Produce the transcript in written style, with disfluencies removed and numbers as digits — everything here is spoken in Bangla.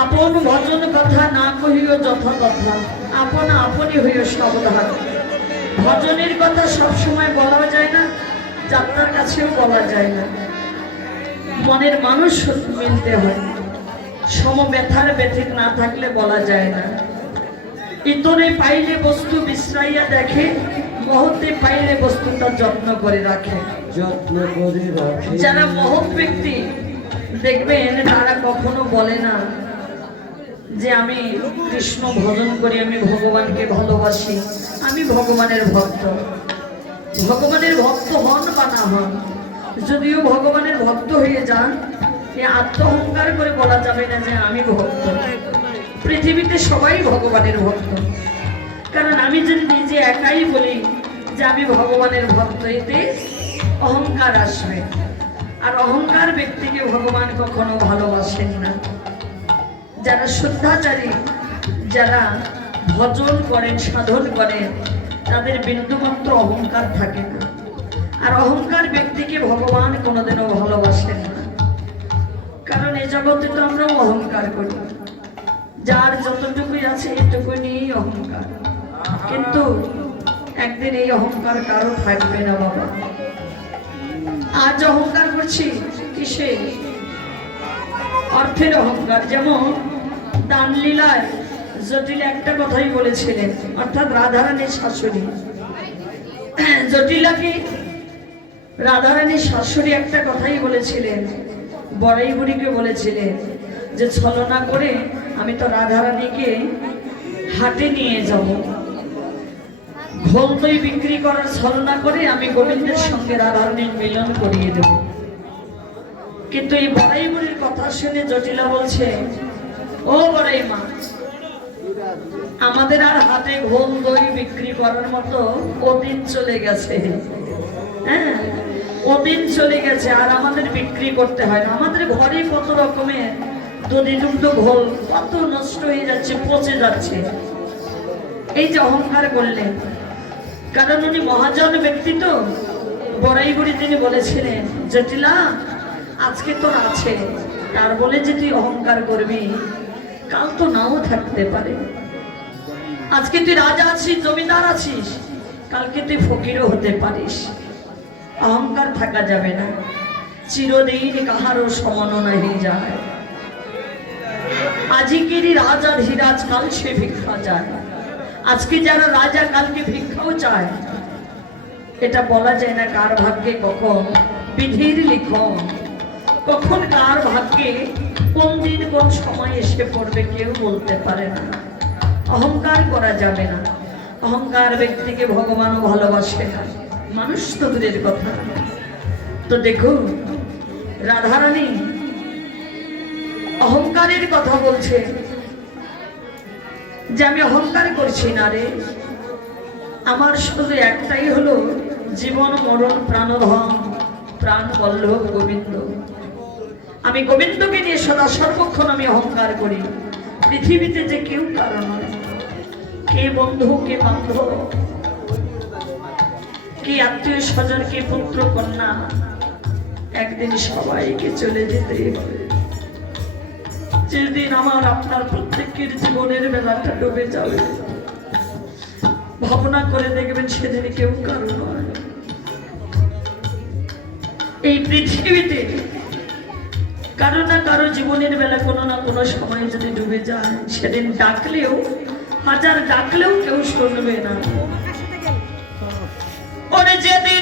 আপন ভজন কথা না কহিও যথা কথা, আপন আপনি হইও সাবধান। ভজনের কথা সব সময় বলা যায় না, যাত্রার কাছেও বলা যায় না। মনের মানুষ মিলতে হয়, সমব্যথার ব্যথিক না থাকলে বলা যায় না। ইতরে পাইলে বস্তু বিশ্রাইয়া দেখে, মহতে পাইলে বস্তুটা যত্ন করে রাখে। যারা মহৎ ব্যক্তি দেখবেন তারা কখনো বলে না যে আমি কৃষ্ণ ভজন করি, আমি ভগবানকে ভালোবাসি, আমি ভগবানের ভক্ত। ভগবানের ভক্ত হন বা না হন, যদিও ভগবানের ভক্ত হয়ে যান, এ আত্মঅহংকার করে বলা যাবে না যে আমি ভক্ত। পৃথিবীতে সবাই ভগবানের ভক্ত, কারণ আমি যদি নিজে একাই বলি যে আমি ভগবানের ভক্ত, এতে অহংকার আসবে, আর অহংকার ব্যক্তিকে ভগবান কখনো ভালোবাসেন না। যারা শুদ্ধাচারী, যারা ভজন করেন, সাধন করেন, তাদের বিন্দুমাত্র অহংকার থাকে না। আর অহংকার ব্যক্তিকে ভগবান কোনোদিনও ভালোবাসেন না, কারণ এই জগতে তো আমরাও অহংকার করি। যার যতটুকুই আছে এটুকু নিয়েই অহংকার, কিন্তু একদিন এই অহংকার কারো থাকবে না বাবা। আজ অহংকার করছি কিসে? অর্থের অহংকার। যেমন দানলীলায় জটিল একটা কথাই বলেছিলেন, অর্থাৎ রাধারানীর শাশুড়ি জটিলাকে রাধারানীর শাশুড়ি একটা কথাই বলেছিলেন, বড়াই বুড়িকে বলেছিলেন যে ছলনা করে আমি তো রাধারানীকে হাটে নিয়ে যাব, ঘোল দই বিক্রি করার ছলনা করে আমি গোবিন্দের সঙ্গে রাধারানীর মিলন করিয়ে দেব। কিন্তু এই বড়াই বুড়ির কথা শুনে জটিলা বলছে, ও বড়াই মা, আমাদের আর হাতে ঘোল দই বিক্রি করার মতো ওদিন চলে গেছে। হ্যাঁ, ওদিন চলে গেছে, আর আমাদের বিক্রি করতে হয় না। আমাদের ঘরে কত রকমের দধি দুগ্ধ ঘোল কত নষ্ট হয়ে যাচ্ছে, পচে যাচ্ছে। এই যে অহংকার করলেন, কারণ উনি মহাজন ব্যক্তি তো। বড়াই বুড়ি তিনি বলেছিলেন, জটিলা আজকে তোর আছে, তার বলে যে তুই অহংকার করবি, কাল তো নাও থাকতে পারে। আজকে তুই রাজা আছিস, জমিদার আছিস, কালকে তুই ফকিরও হতে পারিস। অহংকার থাকা যাবে না, চিরদিন কাহারও সমান নাহি যায়। আজিকেরই রাজা ধীরাজ, কাল সে ভিক্ষা যায়। আজকে যারা রাজা কালকে ভিক্ষাও চায়। এটা বলা যায় না কার ভাগ্যে কখন বিধির লিখন, কখন কার ভাগ্যে কোন দিন কোন সময় এসে পড়বে কেউ বলতে পারে না। অহংকার করা যাবে না। অহংকার ব্যক্তিকে ভগবানও ভালোবাসে না, মানুষ তো দূরের কথা। তো দেখুন রাধারানী অহংকারের কথা বলছে যে আমি অহংকার করছি না রে, আমার শুধু একটাই হলো জীবন মরণ প্রাণধন প্রাণ বল্লভ গোবিন্দ। আমি গোবিন্দকে নিয়ে সদা সর্বক্ষণ আমি অহংকার করি। পৃথিবীতে যে কেউ কারণ নয়, কে বন্ধু কে বান্ধব, কে আত্মীয় স্বজন, কে পুত্র কন্যা, একদিন সবাইকে চলে যেতেই হবে। যেদিন আমার আপনার প্রত্যেকের জীবনের বেলাটা ডুবে যাবে, ভাবনা করে দেখবেন সেদিন কেউ কারো নয়। এই পৃথিবীতে কারো না কারো জীবনের বেলা কোনো না কোনো সময় যদি ডুবে যায়, সেদিন ডাকলেও, হাজার ডাকলেও কেউ শুনবে না। ওরে যেদিন